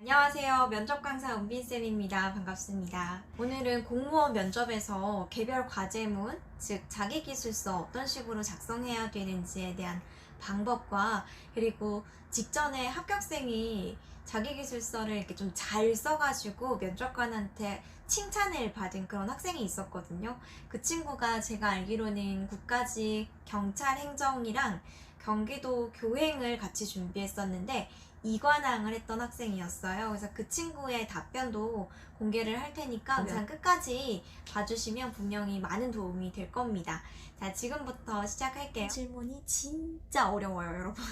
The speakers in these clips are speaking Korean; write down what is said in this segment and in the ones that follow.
안녕하세요. 면접 강사 은빈쌤입니다. 반갑습니다. 오늘은 공무원 면접에서 개별 과제문, 즉 자기기술서 어떤 식으로 작성해야 되는지에 대한 방법과 그리고 직전에 합격생이 자기기술서를 이렇게 좀 잘 써가지고 면접관한테 칭찬을 받은 그런 학생이 있었거든요. 그 친구가 제가 알기로는 국가직 경찰 행정이랑 경기도 교행을 같이 준비했었는데 이관왕을 했던 학생이었어요. 그래서 그 친구의 답변도 공개를 할 테니까 영상 끝까지 봐주시면 분명히 많은 도움이 될 겁니다. 자, 지금부터 시작할게요. 질문이 진짜 어려워요, 여러분.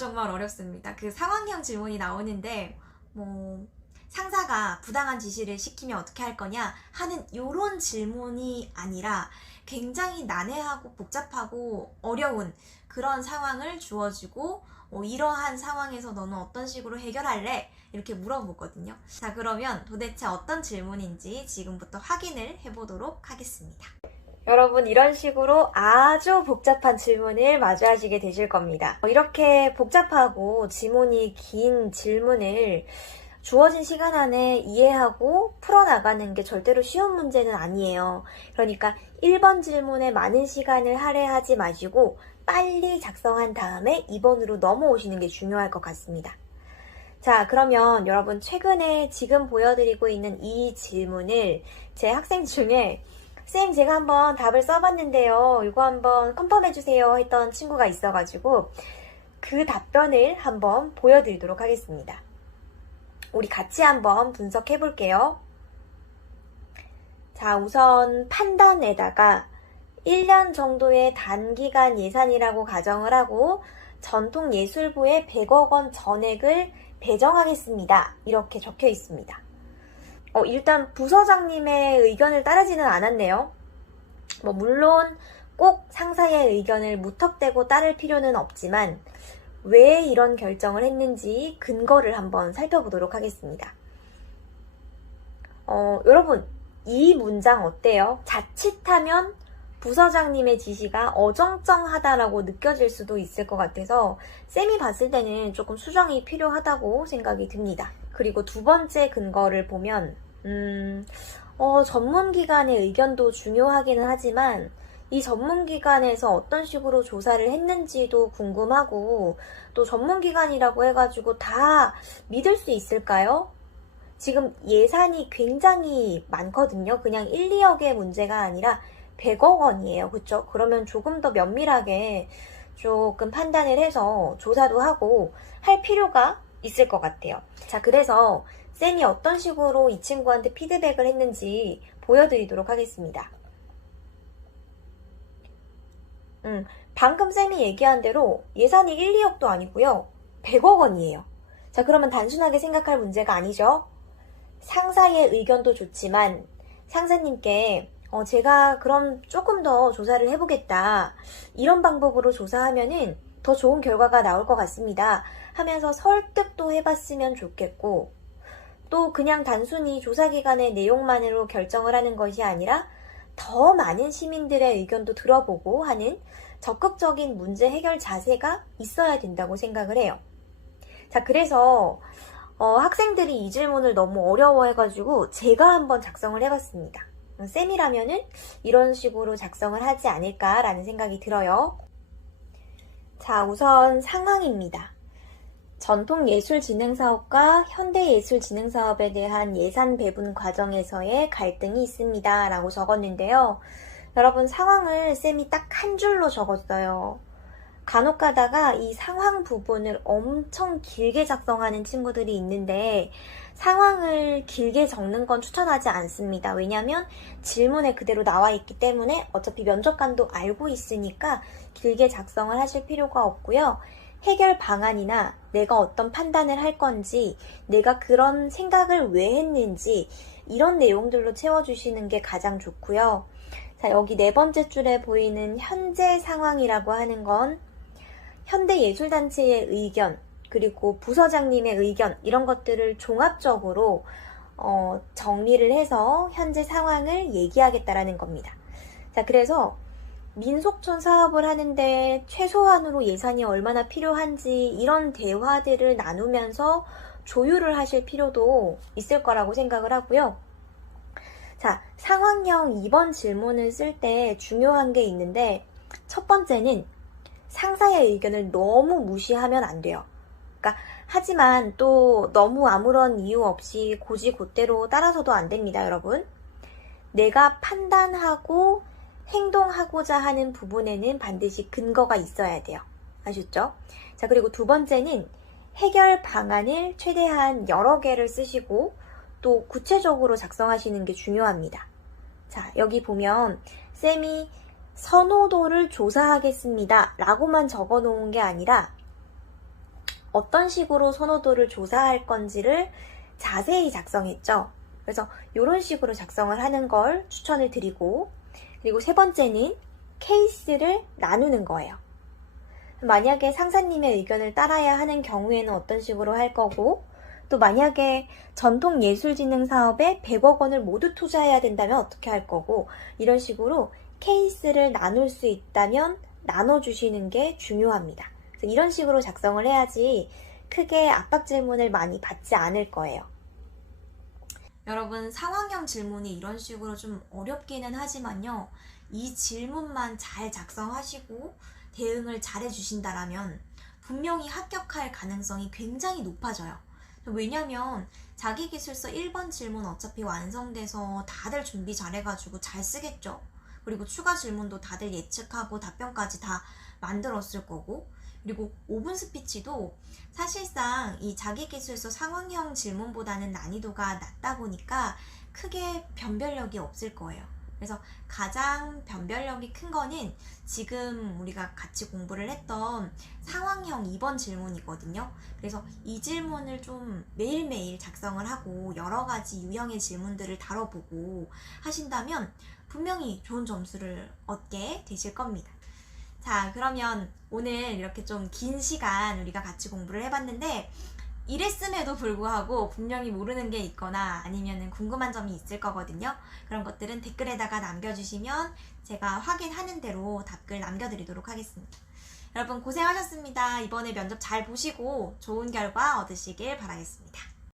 정말 어렵습니다. 그 상황형 질문이 나오는데 상사가 부당한 지시를 시키면 어떻게 할 거냐 하는 이런 질문이 아니라 굉장히 난해하고 복잡하고 어려운 그런 상황을 주어지고 이러한 상황에서 너는 어떤 식으로 해결할래? 이렇게 물어보거든요. 자, 그러면 도대체 어떤 질문인지 지금부터 확인을 해보도록 하겠습니다. 여러분, 이런 식으로 아주 복잡한 질문을 마주하시게 되실 겁니다. 이렇게 복잡하고 지문이 긴 질문을 주어진 시간 안에 이해하고 풀어나가는 게 절대로 쉬운 문제는 아니에요. 그러니까 1번 질문에 많은 시간을 할애하지 마시고 빨리 작성한 다음에 2번으로 넘어오시는 게 중요할 것 같습니다. 자, 그러면 여러분 최근에 지금 보여드리고 있는 이 질문을 제 학생 중에 쌤, 제가 한번 답을 써봤는데요. 이거 한번 컨펌해주세요 했던 친구가 있어가지고 그 답변을 한번 보여드리도록 하겠습니다. 우리 같이 한번 분석해 볼게요. 자, 우선 판단에다가 1년 정도의 단기간 예산이라고 가정을 하고 전통예술부에 100억 원 전액을 배정하겠습니다. 이렇게 적혀 있습니다. 일단 부서장님의 의견을 따르지는 않았네요. 물론 꼭 상사의 의견을 무턱대고 따를 필요는 없지만 왜 이런 결정을 했는지 근거를 한번 살펴보도록 하겠습니다. 여러분, 이 문장 어때요? 자칫하면 부서장님의 지시가 어정쩡하다라고 느껴질 수도 있을 것 같아서 쌤이 봤을 때는 조금 수정이 필요하다고 생각이 듭니다. 그리고 두 번째 근거를 보면 전문기관의 의견도 중요하기는 하지만 이 전문기관에서 어떤 식으로 조사를 했는지도 궁금하고 또 전문기관이라고 해가지고 다 믿을 수 있을까요? 지금 예산이 굉장히 많거든요. 그냥 1, 2억의 문제가 아니라 100억 원이에요. 그쵸? 그러면 조금 더 면밀하게 조금 판단을 해서 조사도 하고 할 필요가 있을 것 같아요. 자, 그래서 쌤이 어떤 식으로 이 친구한테 피드백을 했는지 보여드리도록 하겠습니다. 방금 쌤이 얘기한 대로 예산이 1, 2억도 아니고요. 100억 원이에요. 자, 그러면 단순하게 생각할 문제가 아니죠. 상사의 의견도 좋지만 상사님께 제가 그럼 조금 더 조사를 해보겠다. 이런 방법으로 조사하면은 더 좋은 결과가 나올 것 같습니다. 하면서 설득도 해봤으면 좋겠고 또 그냥 단순히 조사기관의 내용만으로 결정을 하는 것이 아니라 더 많은 시민들의 의견도 들어보고 하는 적극적인 문제 해결 자세가 있어야 된다고 생각을 해요. 자, 그래서 학생들이 이 질문을 너무 어려워해가지고 제가 한번 작성을 해봤습니다. 쌤이라면은 이런 식으로 작성을 하지 않을까라는 생각이 들어요. 자, 우선 상황입니다. 전통예술진흥사업과 현대예술진흥사업에 대한 예산 배분 과정에서의 갈등이 있습니다. 라고 적었는데요. 여러분, 상황을 쌤이 딱 한 줄로 적었어요. 간혹 가다가 이 상황 부분을 엄청 길게 작성하는 친구들이 있는데 상황을 길게 적는 건 추천하지 않습니다. 왜냐하면 질문에 그대로 나와 있기 때문에 어차피 면접관도 알고 있으니까 길게 작성을 하실 필요가 없고요. 해결 방안이나 내가 어떤 판단을 할 건지, 내가 그런 생각을 왜 했는지 이런 내용들로 채워주시는 게 가장 좋고요. 자, 여기 네 번째 줄에 보이는 현재 상황이라고 하는 건 현대예술단체의 의견, 그리고 부서장님의 의견 이런 것들을 종합적으로 정리를 해서 현재 상황을 얘기하겠다라는 겁니다. 자, 그래서 민속촌 사업을 하는데 최소한으로 예산이 얼마나 필요한지 이런 대화들을 나누면서 조율을 하실 필요도 있을 거라고 생각을 하고요. 자, 상황형 2번 질문을 쓸 때 중요한 게 있는데, 첫 번째는 상사의 의견을 너무 무시하면 안 돼요. 그러니까 하지만 또 너무 아무런 이유 없이 곧이곧대로 따라서도 안 됩니다, 여러분. 내가 판단하고 행동하고자 하는 부분에는 반드시 근거가 있어야 돼요. 아셨죠? 자, 그리고 두 번째는 해결 방안을 최대한 여러 개를 쓰시고 또 구체적으로 작성하시는 게 중요합니다. 자, 여기 보면 쌤이 선호도를 조사하겠습니다 라고만 적어 놓은 게 아니라 어떤 식으로 선호도를 조사할 건지를 자세히 작성했죠. 그래서 이런 식으로 작성을 하는 걸 추천을 드리고, 그리고 세 번째는 케이스를 나누는 거예요. 만약에 상사님의 의견을 따라야 하는 경우에는 어떤 식으로 할 거고, 또 만약에 전통예술진흥 사업에 100억 원을 모두 투자해야 된다면 어떻게 할 거고, 이런 식으로 케이스를 나눌 수 있다면 나눠주시는 게 중요합니다. 그래서 이런 식으로 작성을 해야지 크게 압박 질문을 많이 받지 않을 거예요. 여러분, 상황형 질문이 이런 식으로 좀 어렵기는 하지만요, 이 질문만 잘 작성하시고 대응을 잘 해주신다라면 분명히 합격할 가능성이 굉장히 높아져요. 왜냐면 자기기술서 1번 질문 어차피 완성돼서 다들 준비 잘해가지고 잘 쓰겠죠. 그리고 추가 질문도 다들 예측하고 답변까지 다 만들었을 거고, 그리고 5분 스피치도 사실상 이 자기기술서 상황형 질문보다는 난이도가 낮다 보니까 크게 변별력이 없을 거예요. 그래서 가장 변별력이 큰 거는 지금 우리가 같이 공부를 했던 상황형 2번 질문이거든요. 그래서 이 질문을 좀 매일매일 작성을 하고 여러 가지 유형의 질문들을 다뤄보고 하신다면 분명히 좋은 점수를 얻게 되실 겁니다. 자, 그러면 오늘 이렇게 좀 긴 시간 우리가 같이 공부를 해봤는데, 이랬음에도 불구하고 분명히 모르는 게 있거나 아니면 궁금한 점이 있을 거거든요. 그런 것들은 댓글에다가 남겨주시면 제가 확인하는 대로 답글 남겨드리도록 하겠습니다. 여러분 고생하셨습니다. 이번에 면접 잘 보시고 좋은 결과 얻으시길 바라겠습니다.